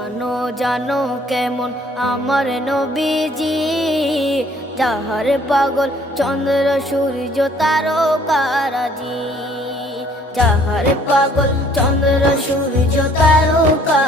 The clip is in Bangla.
জানো জানো কেমন আমার নবীজি, যাহার পাগল চন্দ্র সূর্য তারকারাজি, যাহার পাগল চন্দ্র সূর্য তারকা